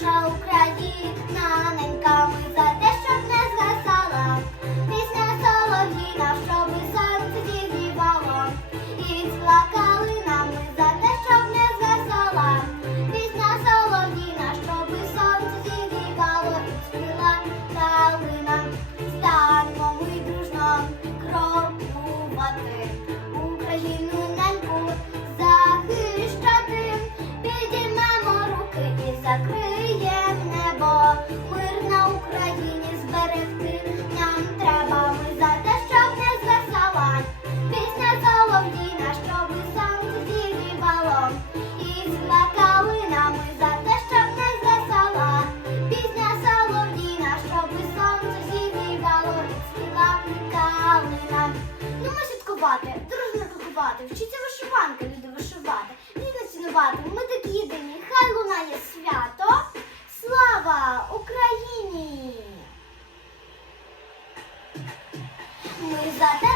наша Україна, ненька ми за те, щоб не згасала. Пісня солов'їна, щоб сонце зігрівало. І сплакали нам ми за те, щоб не згасала. Пісня солов'їна, щоб сонце зігрівало. І спіла калина. Станемо ми дружно крокувати. Україну неньку захищати. підіймемо руки і Закрив. Ну ми святкувати, дружно купувати, вчиться вишиванки, люди вишивати, рідно цінувати. Ми такі єдині, хай лунає свято. Слава Україні! Ми за